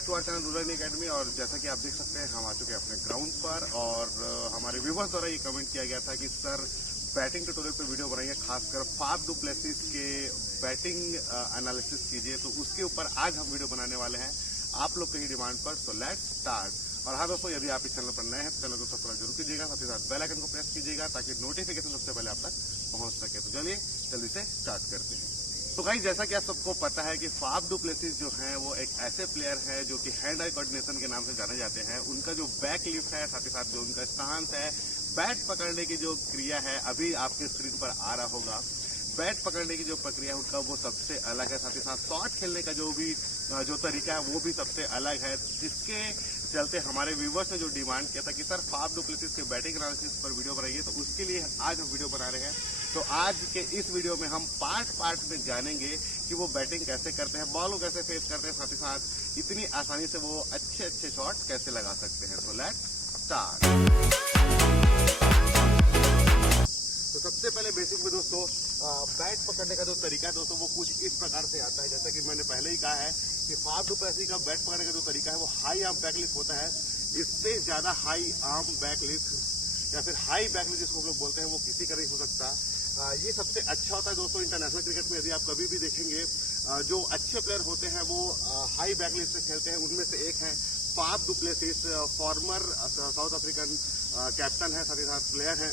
Back to our channel rural academy. और जैसा कि आप देख सकते हैं हम आ चुके हैं अपने ग्राउंड पर और हमारे व्यूवर्स द्वारा ये कमेंट किया गया था कि सर बैटिंग ट्यूटोरियल पे वीडियो बनाइए, खासकर फाफ डू प्लेसिस के बैटिंग एनालिसिस कीजिए। तो उसके ऊपर आज हम वीडियो बनाने वाले हैं आप लोग की डिमांड पर। तो लेट्स स्टार्ट। और हाँ दोस्तों, यदि आप इस चैनल पर नए हैं तो चैनल को सब्सक्राइब जरूर कीजिएगा, साथ ही साथ बेल आइकन को प्रेस कीजिएगा ताकि नोटिफिकेशन सबसे पहले आप तक पहुंच सके। तो चलिए जल्दी से स्टार्ट करते हैं। तो गाइस, जैसा कि आप सबको पता है कि फाफ डू प्लेसिस जो हैं वो एक ऐसे प्लेयर है जो कि हैंड आई कोऑर्डिनेशन के नाम से जाने जाते हैं। उनका जो बैक लिफ्ट है, साथ ही साथ जो उनका स्टांस है, बैट पकड़ने की जो क्रिया है, अभी आपके स्क्रीन पर आ रहा होगा, बैट पकड़ने की जो प्रक्रिया है उनका वो सबसे अलग है। साथ ही साथ शॉट खेलने का जो तरीका है वो भी सबसे अलग है, जिसके चलते हमारे व्यूवर्स ने जो डिमांड किया था कि सर फाफ डू प्लेसिस के बैटिंग एनालिसिस पर वीडियो बनाइए, तो उसके लिए आज हम वीडियो बना रहे हैं। तो आज के इस वीडियो में हम पार्ट में जानेंगे कि वो बैटिंग कैसे करते हैं, बॉल को कैसे फेस करते हैं, साथ ही साथ इतनी आसानी से वो अच्छे शॉट कैसे लगा सकते हैं। तो लेट्स स्टार्ट। तो सबसे पहले बेसिक में दोस्तों बैट पकड़ने का जो तरीका है दोस्तों वो कुछ इस प्रकार से आता है। जैसा कि मैंने पहले ही कहा है कि फाफ डू प्लेसिस का बैट पकड़ने का जो तरीका है वो हाई आर्म बैक लिफ्ट होता है। इससे ज्यादा हाई आर्म बैक लिफ्ट या फिर हाई बैक लिफ्ट जिसको लोग बोलते हैं वो किसी का नहीं हो सकता। ये सबसे अच्छा होता है दोस्तों इंटरनेशनल क्रिकेट में। यदि आप कभी भी देखेंगे जो अच्छे प्लेयर होते हैं वो हाई बैक लिफ्ट से खेलते हैं। उनमें से एक है Faf du Plessis, former South African captain है, साथ ही साथ प्लेयर है।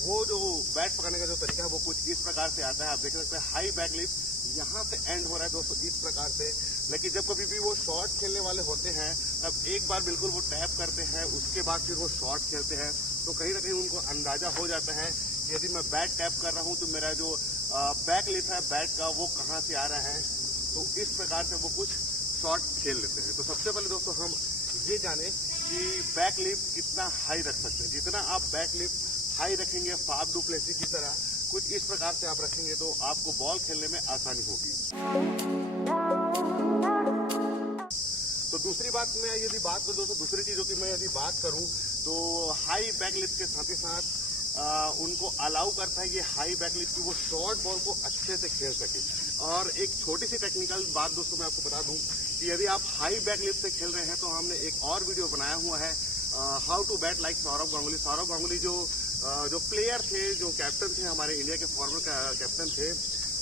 वो जो बैट पकड़ने का जो तरीका है वो कुछ इस प्रकार से आता है। आप देख सकते हैं हाई बैक लिफ्ट यहाँ से एंड हो रहा है दोस्तों इस प्रकार से। लेकिन जब कभी भी वो शॉट खेलने वाले होते हैं तब एक बार बिल्कुल वो टैप करते हैं, उसके बाद फिर वो शॉट खेलते हैं। तो कहीं ना कहीं उनको अंदाजा हो जाता है कि यदि मैं बैट टैप कर रहा हूँ तो मेरा जो बैक लिफ्ट है बैट का वो कहाँ से आ रहा है। तो इस प्रकार से वो कुछ शॉट खेल लेते हैं। तो सबसे पहले दोस्तों हम ये जाने कि बैक लिफ्ट कितना हाई रख सकते हैं। जितना आप बैक लिफ्ट हाई रखेंगे फाफ डू प्लेसिस की तरह कुछ इस प्रकार से आप रखेंगे तो आपको बॉल खेलने में आसानी होगी। तो दूसरी बात मैं यदि बात करूं दोस्तों, दूसरी चीजों की मैं यदि बात करूं तो हाई बैक लिफ्ट के साथ ही साथ उनको अलाउ करता है ये हाई बैक लिफ्ट की वो शॉर्ट बॉल को अच्छे से खेल सके। और एक छोटी सी टेक्निकल बात दोस्तों मैं आपको बता दूं कि यदि आप हाई बैक लिफ्ट से खेल रहे हैं तो हमने एक और वीडियो बनाया हुआ है how to bat like Sourav Ganguly. Sourav Ganguly जो प्लेयर थे, जो कैप्टन थे, हमारे इंडिया के फॉर्मर कैप्टन थे,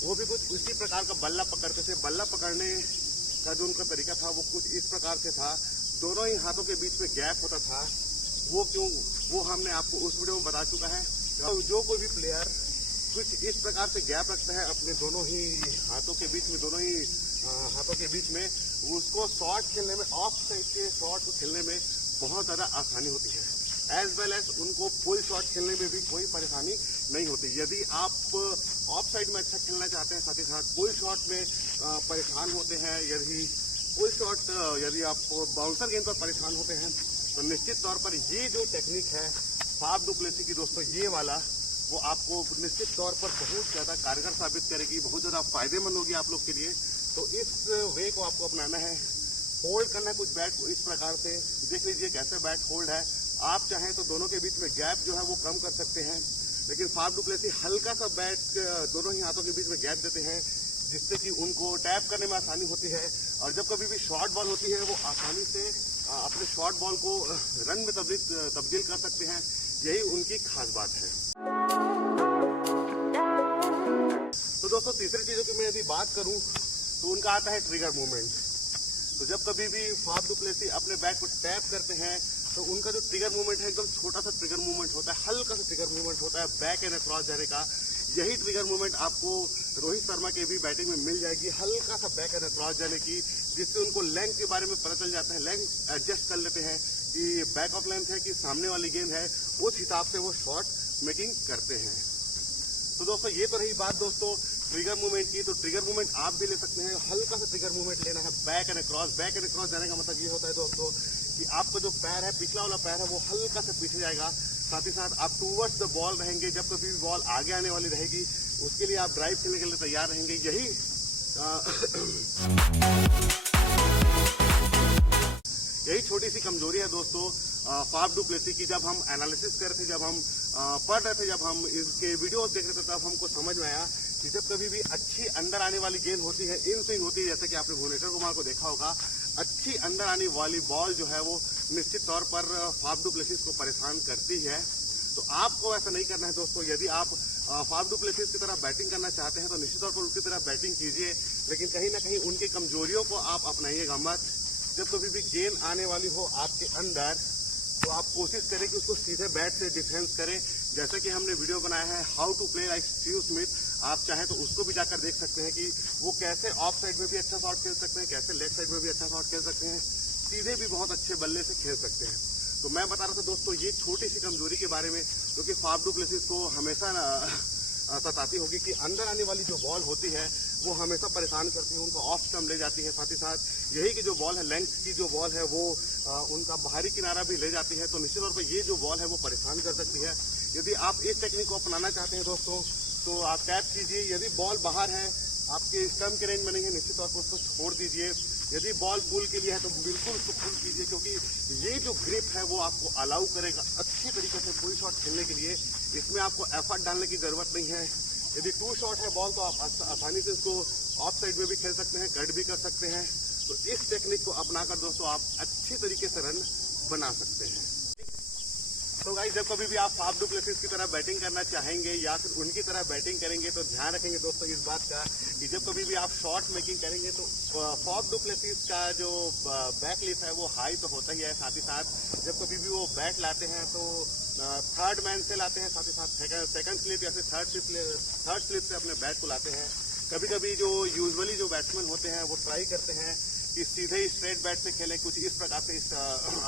वो भी कुछ उसी प्रकार का बल्ला पकड़ते थे। बल्ला पकड़ने का जो उनका तरीका था वो कुछ इस प्रकार से था, दोनों ही हाथों के बीच में गैप होता था। वो हमने आपको उस वीडियो में बता चुका है। जो कोई भी प्लेयर कुछ इस प्रकार से गैप रखता है अपने दोनों ही हाथों के बीच में, उसको शॉट खेलने में, ऑफ साइड के शॉट को खेलने में बहुत ज़्यादा आसानी होती है। एज वेल एज उनको फुल शॉट खेलने में भी कोई परेशानी नहीं होती। यदि आप ऑफ साइड में अच्छा खेलना चाहते हैं, साथ ही साथ फुल शॉट में परेशान होते हैं, यदि आप बाउंसर गेंद पर परेशान होते हैं, तो निश्चित तौर पर ये जो टेक्निक है फाफ डू प्लेसिस की दोस्तों, ये वाला वो आपको निश्चित तौर पर बहुत ज़्यादा कारगर साबित करेगी, बहुत ज़्यादा फायदेमंद होगी आप लोग के लिए। तो इस वे को आपको अपनाना है। होल्ड करना है कुछ बैट को इस प्रकार से, देख लीजिए कैसे बैट होल्ड है। आप चाहें तो दोनों के बीच में गैप जो है वो कम कर सकते हैं, लेकिन फाफ डू प्लेसिस हल्का सा बैट दोनों ही हाथों के बीच में गैप देते हैं, जिससे कि उनको टैप करने में आसानी होती है। और जब कभी भी शॉर्ट बॉल होती है वो आसानी से अपने शॉर्ट बॉल को रन में तब्दील कर सकते हैं। यही उनकी खास बात है। तो दोस्तों तीसरी चीजों की मैं यदि बात करूं तो उनका आता है ट्रिगर मूवमेंट। तो जब कभी भी फाफ डू प्लेसिस अपने बैट को टैप करते हैं तो उनका जो ट्रिगर मूवमेंट है एकदम छोटा सा ट्रिगर मूवमेंट होता है, हल्का सा ट्रिगर मूवमेंट होता है बैक एंड अक्रॉस जाने का। यही ट्रिगर मूवमेंट आपको रोहित शर्मा के भी बैटिंग में मिल जाएगी, हल्का सा बैक एंड अक्रॉस जाने की, जिससे उनको लेंथ के बारे में पता चल जाता है। लेंथ एडजस्ट कर लेते हैं कि बैक ऑफ लेंथ है कि सामने वाली गेंद है, उस हिसाब से वो शॉट मेकिंग करते हैं। तो दोस्तों ये तो रही बात दोस्तों ट्रिगर मूवमेंट की। तो ट्रिगर मूवमेंट आप भी ले सकते हैं, हल्का सा ट्रिगर मूवमेंट लेना है back and across. Back and across जाने का मतलब ये होता है दोस्तों कि आपका जो पैर है, पिछला वाला पैर है, वो हल्का से पीछे जाएगा। साथ ही साथ आप टूवर्ड्स द बॉल रहेंगे। जब कभी भी बॉल आगे आने वाली रहेगी उसके लिए आप ड्राइव खेलने के लिए तैयार रहेंगे। यही छोटी सी कमजोरी है दोस्तों फाफ डू प्लेसिस की। जब हम एनालिसिस कर रहे थे, जब हम पढ़ रहे थे, जब हम इसके वीडियोस देख रहे थे, तब हमको समझ में आया कि जब कभी भी अच्छी अंदर आने वाली गेंद होती है, इन स्विंग होती है, जैसे कि आपने भुवनेश्वर कुमार को देखा होगा, अच्छी अंदर आने वाली बॉल जो है वो निश्चित तौर पर फाफ डू प्लेसिस को परेशान करती है। तो आपको ऐसा नहीं करना है दोस्तों। यदि आप फाफ डू प्लेसिस की तरह बैटिंग करना चाहते हैं तो निश्चित तौर पर उनकी तरह बैटिंग कीजिए, लेकिन कहीं ना कहीं उनकी कमजोरियों को आप अपनाइएगा मत। जब कभी भी गेंद आने वाली हो आपके अंदर तो आप कोशिश करें कि उसको सीधे बैट से डिफेंस करें। जैसे कि हमने वीडियो बनाया है how to play like Steve Smith, आप चाहें तो उसको भी जाकर देख सकते हैं कि वो कैसे ऑफ साइड में भी अच्छा शॉट खेल सकते हैं, कैसे लेग साइड में भी अच्छा शॉट खेल सकते हैं, सीधे भी बहुत अच्छे बल्ले से खेल सकते हैं। तो मैं बता रहा था दोस्तों ये छोटी सी कमजोरी के बारे में जो कि फाफ डू प्लेसिस को हमेशा सताती होगी कि अंदर आने वाली जो बॉल होती है वो हमेशा परेशान करती है, उनको ऑफ स्टम्प ले जाती है। साथ ही साथ यही की जो बॉल है, लेंथ की जो बॉल है वो उनका बाहरी किनारा भी ले जाती है। तो निश्चित तौर पर ये जो बॉल है वो परेशान कर सकती है। यदि आप इस टेक्निक को अपनाना चाहते हैं दोस्तों तो आप टैप कीजिए। यदि बॉल बाहर है, आपके स्टम्प के रेंज में नहीं है, निश्चित तौर पर उसको छोड़ दीजिए। यदि बॉल पुल के लिए है तो बिल्कुल उसको पुल कीजिए, क्योंकि ये जो ग्रिप है वो आपको अलाउ करेगा अच्छी तरीके से कोई शॉट खेलने के लिए। इसमें आपको एफर्ट डालने की जरूरत नहीं है। यदि 2 शॉट है बॉल तो आप आसानी से इसको ऑफ साइड में भी खेल सकते हैं, कट भी कर सकते हैं। तो इस टेक्निक को अपनाकर दोस्तों आप अच्छी तरीके से रन बना सकते हैं। तो गाइस जब कभी भी आप फाफ डू प्लेसिस की तरह बैटिंग करना चाहेंगे या फिर उनकी तरह बैटिंग करेंगे तो ध्यान रखेंगे दोस्तों इस बात का कि जब कभी भी आप शॉट मेकिंग करेंगे तो फाफ डू प्लेसिस का जो बैक लिफ्ट है वो हाई तो होता ही है। साथ ही साथ जब कभी भी वो बैट लाते हैं तो थर्ड मैन से लाते हैं, साथ ही साथ सेकंड स्लिप या फिर थर्ड स्लिप से अपने बैट को लाते हैं। कभी कभी जो यूजुअली जो बैट्समैन होते हैं वो ट्राई करते हैं कि सीधे ही स्ट्रेट बैट से खेलें, कुछ इस प्रकार से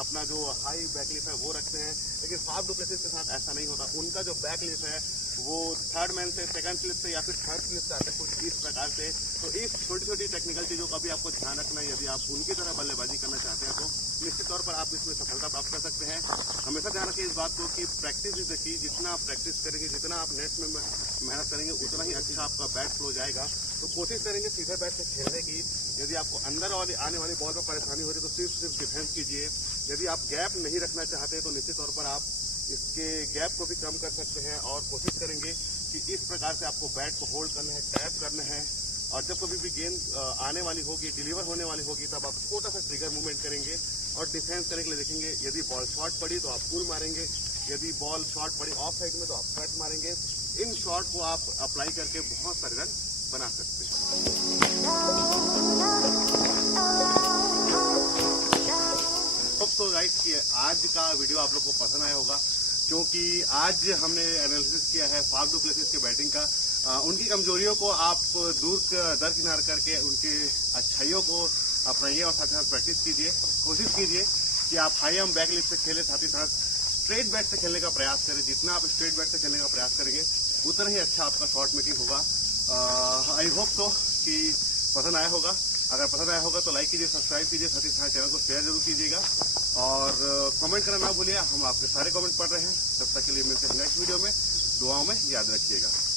अपना जो हाई बैकलिफ्ट है वो रखते हैं। लेकिन फाफ डू प्लेसिस के साथ ऐसा नहीं होता। उनका जो बैकलिफ्ट है वो थर्ड मैन से, सेकंड स्लिप से या फिर थर्ड स्लिप से आते हैं, कुछ इस प्रकार से। तो इस छोटी छोटी टेक्निकल चीज़ों का भी आपको ध्यान रखना है। यदि आप उनकी तरह बल्लेबाजी करना चाहते हैं तो निश्चित तौर पर आप इसमें सफलता प्राप्त कर सकते हैं। हमेशा ध्यान रखें इस बात को कि प्रैक्टिस इज द की। जितना आप प्रैक्टिस करेंगे, जितना आप नेट में मेहनत करेंगे, उतना ही अच्छा आपका बैट फ्लो जाएगा। तो कोशिश करेंगे सीधे बैट से खेलने की। यदि आपको अंदर आने वाली बॉल पर परेशानी हो रही है तो सिर्फ डिफेंस कीजिए। यदि आप गैप नहीं रखना चाहते तो निश्चित तौर पर आप इसके गैप को भी कम कर सकते हैं और कोशिश करेंगे कि इस प्रकार से आपको बैट को होल्ड करना है, टैप करना है। और जब कभी भी गेंद आने वाली होगी, डिलीवर होने वाली होगी, तब आप छोटा सा ट्रिगर मूवमेंट करेंगे और डिफेंस करने के लिए देखेंगे। यदि बॉल शॉर्ट पड़ी तो आप पुल मारेंगे, यदि बॉल शॉर्ट पड़ी ऑफ साइड में तो आप कट मारेंगे। इन शॉट को आप अप्लाई करके बहुत सारे रन बना सकते हैं। तो गाइस आज का वीडियो आप लोग को पसंद आया होगा, क्योंकि आज हमने एनालिसिस किया है फाफ डू प्लेसिस के बैटिंग का। उनकी कमजोरियों को आप दरकिनार करके उनके अच्छाइयों को अपनाइए और साथ ही साथ प्रैक्टिस कीजिए। कोशिश कीजिए कि आप हाई आर्म बैक लिफ्ट से खेलें, साथ ही साथ स्ट्रेट बैट से खेलने का प्रयास करें। जितना आप स्ट्रेट बैट से खेलने का प्रयास करेंगे उतना ही अच्छा आपका शॉट मेकिंग होगा। आई होप तो कि पसंद आया होगा। अगर पसंद आया होगा तो लाइक कीजिए, सब्सक्राइब कीजिए, साथ ही साथ चैनल को शेयर जरूर कीजिएगा और कमेंट करना ना भूलिए। हम आपके सारे कमेंट पढ़ रहे हैं। तब तक के लिए मिलते हैं नेक्स्ट वीडियो में। दुआओं में याद रखिएगा।